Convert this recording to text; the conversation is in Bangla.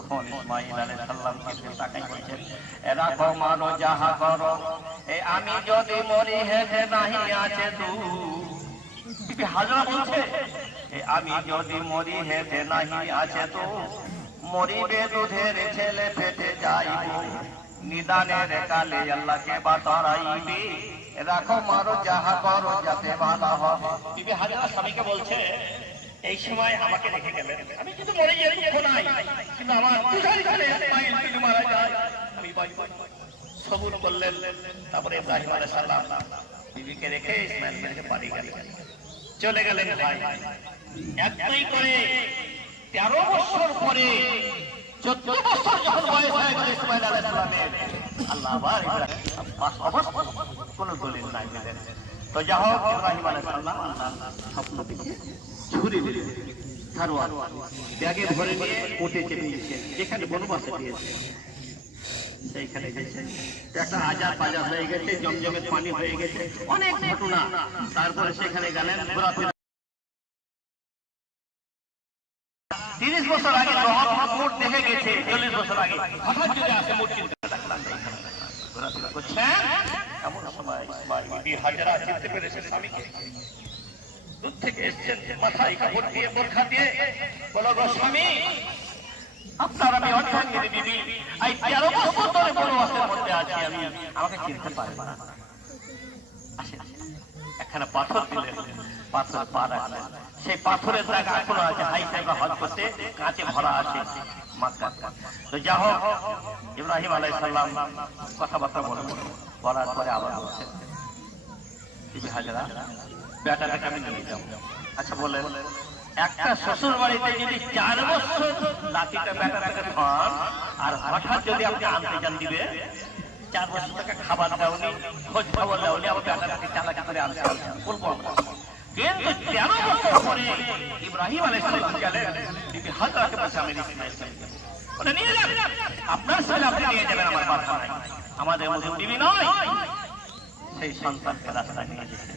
তখন ইসমাইল আলাইহিস সালামকে ফিরে তাকাই বলছেন এরা কমানো যাহা করো। আমি যদি মরি হেতে নাহি আছে বিবি হাজরা বলছে আমি যদি মরি হেতে নাহি আছে তো মরিবে দুধের ছেলে পেটে যাইব। নিদানের কালে আল্লাহকে বাতরাইবে। রাখো মারো যাহা করো, যাতে ভালো হবে। বিবি হাজরা স্বামীকে বলছে এই সময় আমাকে রেখে গেলেন। আমি কিন্তু মরে গিয়ে দুঃখ নাই, কিন্তু আমার দুধারি কালে ইসমাইল যদি মারা যায়। আমি সবুর করলেন তারপরে ইব্রাহিম আলাইহিস সালাম বিবিকে রেখে ইসমাইল কে বাড়ি গেলেন। চলে গেলেন ভাই। একটাই করে তেরো বছর পরে, চোদ্দ বছর যখন বয়স হয়ে গেল ইসমাইল আলাইহিস সালামের, আল্লাহ আবার কোনো দলিল নাই পেলেন তো যা হোক, ইব্রাহিম আলাইহিস সালাম আল্লাহ স্বপ্ন দেখে ছুরি দিলেন। ধারওয়ান ব্যাগে ভরে নিয়ে ওটে চেপে দিয়েছেন যেখানে বনবাসে দিয়েছে সেইখানে গেছে একটা হয়ে গেছে জমজমের পানি হয়ে গেছে। তারপরে সেখানে তিরিশ বছর আগে মোট দেখে গেছে, চল্লিশ বছর আগে। হঠাৎ যদি আসে চিন্তা ঘোরাফেরা বিবি হাজরা চিনতে পেরেছে স্বামীকে? দূর থেকে এসছেন মাথায় কাপড় দিয়ে বোরখা দিয়ে। বলো গো স্বামী আপনার আমি অর্ধাঙ্গিনী বিবি এই তেরো বছর ধরে বনবাসের মধ্যে আছি আমি। আমাকে চিনতে পারি না। আসেন, একখানা পাথর দিলেন। পাথর পা রাখলেন সেই পাথরের দাগ এখনও আছে হাই সাহেবরা হজ করতে কাঁচে ভরা আছে। তো যা হোক, ইব্রাহিম আলাই সাল্লাম কথাবার্তা বলে বলার পরে আবার বলছেন হাজারা, বেটাটাকে আমি নিয়ে যাব। আচ্ছা বলেন, একটা শ্বশুর বাড়িতে যদি চার বছর লাঠিটা বেটাটাকে খান আর হঠাৎ যদি আপনি আনতে যান দিবে, চার বছর তাকে খাবার দেওনি, খোঁজ খবর দেওনি আবার বেটাটাকে চালাকি করে আনতে বলব আমরা। কিন্তু তেরো বছর পরে ইব্রাহিম আলাই সালাম গেলেন। বিবি হাজরাকে বলছে আমি নিয়ে যান। আপনার ছেলে আপনি নিয়ে যাবেন আমার বাচ্চা আমাদের মধ্যে বিবি নয়। সেই সন্তানকে রাস্তায় নিয়ে যেতে